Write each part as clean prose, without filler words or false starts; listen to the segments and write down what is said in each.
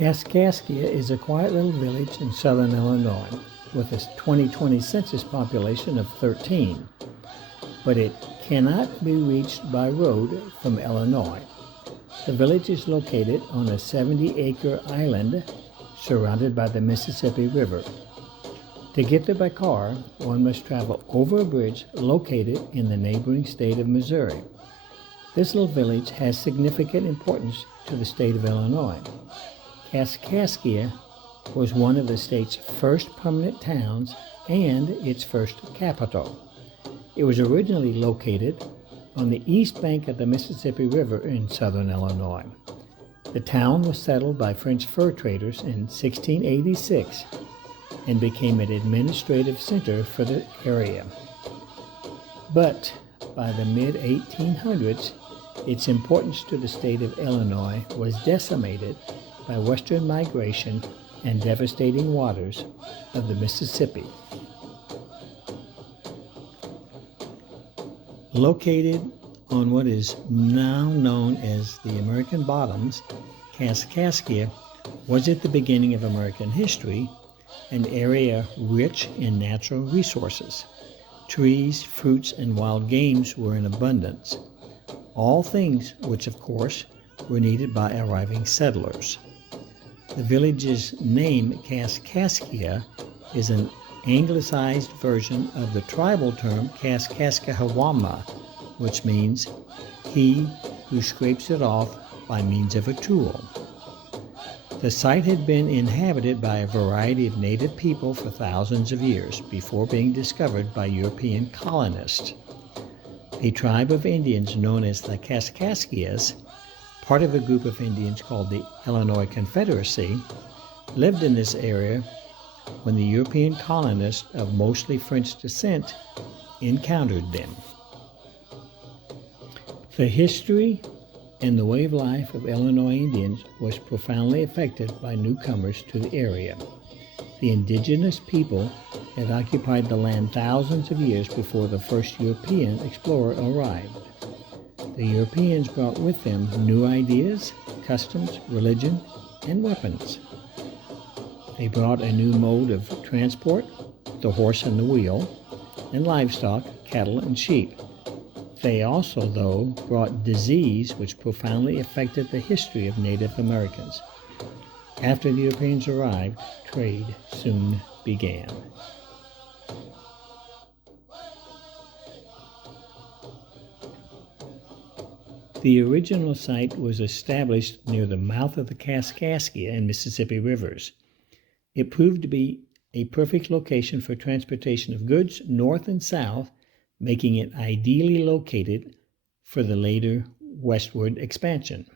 Kaskaskia is a quiet little village in southern Illinois with a 2020 census population of 13, but it cannot be reached by road from Illinois. The village is located on a 70-acre island surrounded by the Mississippi River. To get there by car, one must travel over a bridge located in the neighboring state of Missouri. This little village has significant importance to the state of Illinois. Kaskaskia was one of the state's first permanent towns and its first capital. It was originally located on the east bank of the Mississippi River in southern Illinois. The town was settled by French fur traders in 1686 and became an administrative center for the area. But by the mid-1800s, its importance to the state of Illinois was decimated by western migration and devastating waters of the Mississippi. Located on what is now known as the American Bottoms, Kaskaskia was at the beginning of American history an area rich in natural resources. Trees, fruits, and wild games were in abundance, all things which, of course, were needed by arriving settlers. The village's name, Kaskaskia, is an anglicized version of the tribal term Kaskaskia, which means he who scrapes it off by means of a tool. The site had been inhabited by a variety of native people for thousands of years before being discovered by European colonists. A tribe of Indians known as the Kaskaskias, part of a group of Indians called the Illinois Confederacy, lived in this area when the European colonists of mostly French descent encountered them. The history and the way of life of Illinois Indians was profoundly affected by newcomers to the area. The indigenous people had occupied the land thousands of years before the first European explorer arrived. The Europeans brought with them new ideas, customs, religion, and weapons. They brought a new mode of transport, the horse and the wheel, and livestock, cattle and sheep. They also, though, brought disease which profoundly affected the history of Native Americans. After the Europeans arrived, trade soon began. The original site was established near the mouth of the Kaskaskia and Mississippi rivers. It proved to be a perfect location for transportation of goods north and south, making it ideally located for the later westward expansion.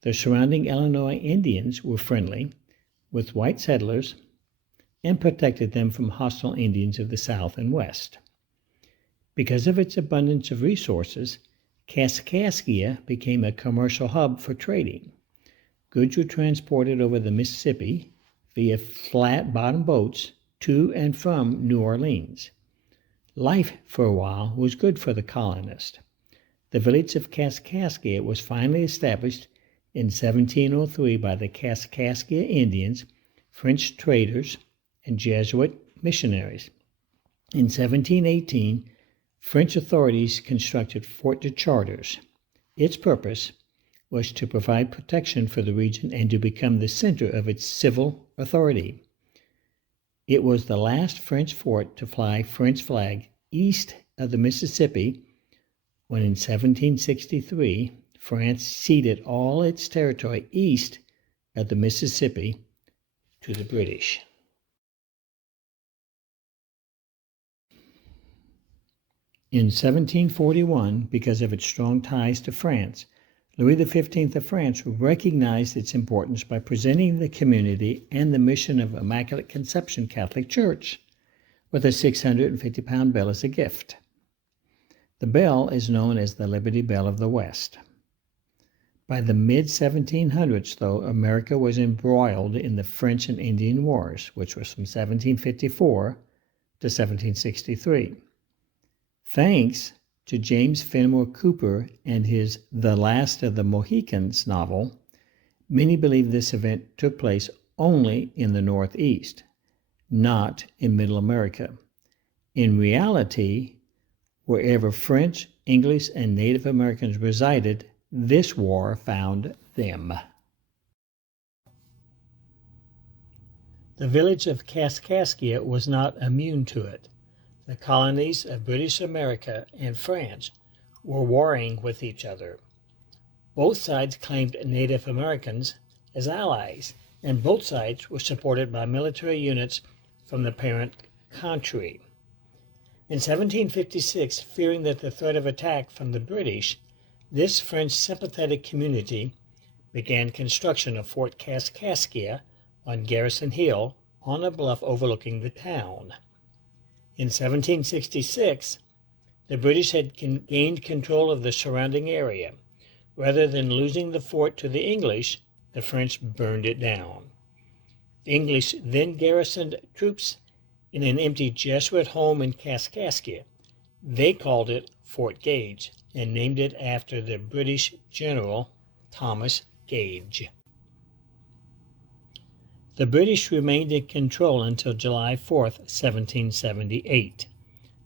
The surrounding Illinois Indians were friendly with white settlers and protected them from hostile Indians of the south and west. Because of its abundance of resources, Kaskaskia became a commercial hub for trading. Goods were transported over the Mississippi via flat-bottom boats to and from New Orleans. Life for a while was good for the colonists. The village of Kaskaskia was finally established in 1703 by the Kaskaskia Indians, French traders, and Jesuit missionaries. In 1718, French authorities constructed Fort de Chartres. Its purpose was to provide protection for the region and to become the center of its civil authority. It was the last French fort to fly French flag east of the Mississippi when in 1763 France ceded all its territory east of the Mississippi to the British. In 1741, because of its strong ties to France, Louis XV of France recognized its importance by presenting the community and the mission of Immaculate Conception Catholic Church with a 650-pound bell as a gift. The bell is known as the Liberty Bell of the West. By the mid-1700s, though, America was embroiled in the French and Indian Wars, which was from 1754 to 1763. Thanks to James Fenimore Cooper and his The Last of the Mohicans novel, Many believe this event took place only in the Northeast, not in Middle America. In reality, wherever French, English, and Native Americans resided, this war found them. The village of Kaskaskia was not immune to it. The colonies of British America and France were warring with each other. Both sides claimed Native Americans as allies, and both sides were supported by military units from the parent country. In 1756, fearing that the threat of attack from the British, this French sympathetic community began construction of Fort Kaskaskia on Garrison Hill on a bluff overlooking the town. In 1766, the British had gained control of the surrounding area. Rather than losing the fort to the English, the French burned it down. The English then garrisoned troops in an empty Jesuit home in Kaskaskia. They called it Fort Gage and named it after the British general Thomas Gage. The British remained in control until July 4, 1778.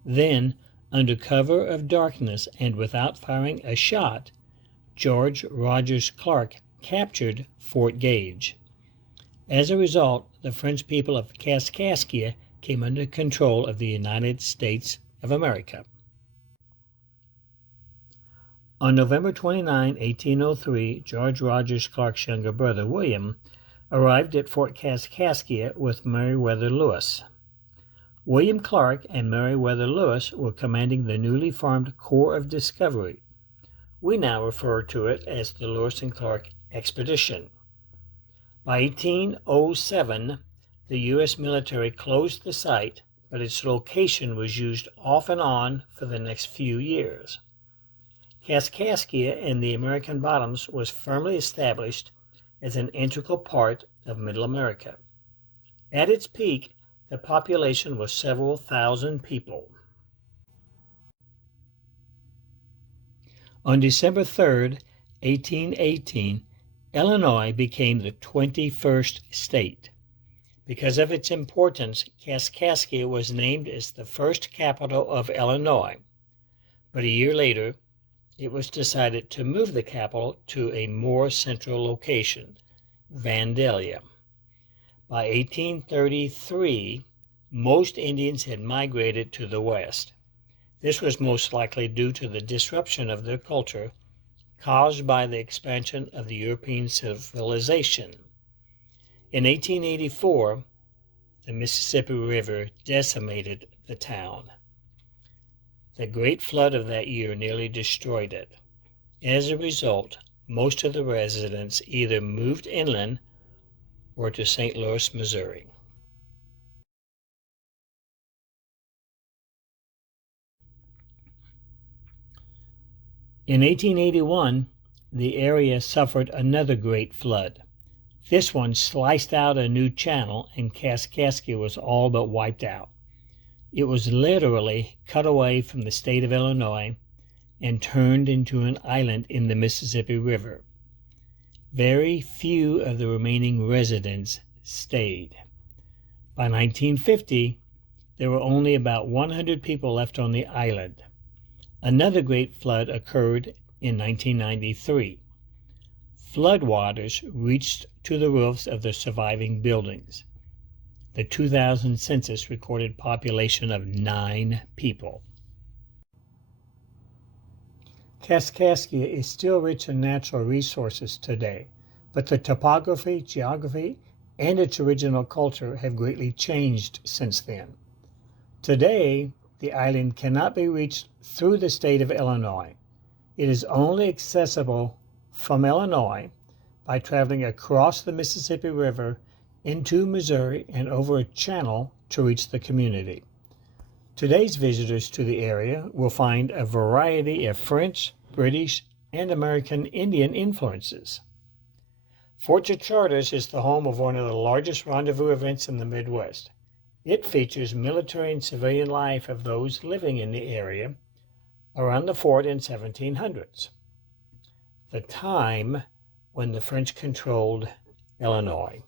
Then, under cover of darkness and without firing a shot, George Rogers Clark captured Fort Gage. As a result, the French people of Kaskaskia came under control of the United States of America. On November 29, 1803, George Rogers Clark's younger brother, William, arrived at Fort Kaskaskia with Meriwether Lewis. William Clark and Meriwether Lewis were commanding the newly formed Corps of Discovery. We now refer to it as the Lewis and Clark Expedition. By 1807, the U.S. military closed the site, but its location was used off and on for the next few years. Kaskaskia in the American Bottoms was firmly established as an integral part of Middle America. At its peak, the population was several thousand people. On December 3, 1818, Illinois became the 21st state. Because of its importance, Kaskaskia was named as the first capital of Illinois. But a year later, it was decided to move the capital to a more central location, Vandalia. By 1833, most Indians had migrated to the west. This was most likely due to the disruption of their culture caused by the expansion of the European civilization. In 1884, the Mississippi River decimated the town. The great flood of that year nearly destroyed it. As a result, most of the residents either moved inland or to St. Louis, Missouri. In 1881, the area suffered another great flood. This one sliced out a new channel, and Kaskaskia was all but wiped out. It was literally cut away from the state of Illinois and turned into an island in the Mississippi River. Very few of the remaining residents stayed. By 1950, there were only about 100 people left on the island. Another great flood occurred in 1993. Floodwaters reached to the roofs of the surviving buildings. The 2000 census recorded population of 9 people. Kaskaskia is still rich in natural resources today, but the topography, geography, and its original culture have greatly changed since then. Today, the island cannot be reached through the state of Illinois. It is only accessible from Illinois by traveling across the Mississippi River into Missouri and over a channel to reach the community. Today's visitors to the area will find a variety of French, British, and American Indian influences. Fort Charters is the home of one of the largest rendezvous events in the Midwest. It features military and civilian life of those living in the area around the fort in 1700s. The time when the French controlled Illinois.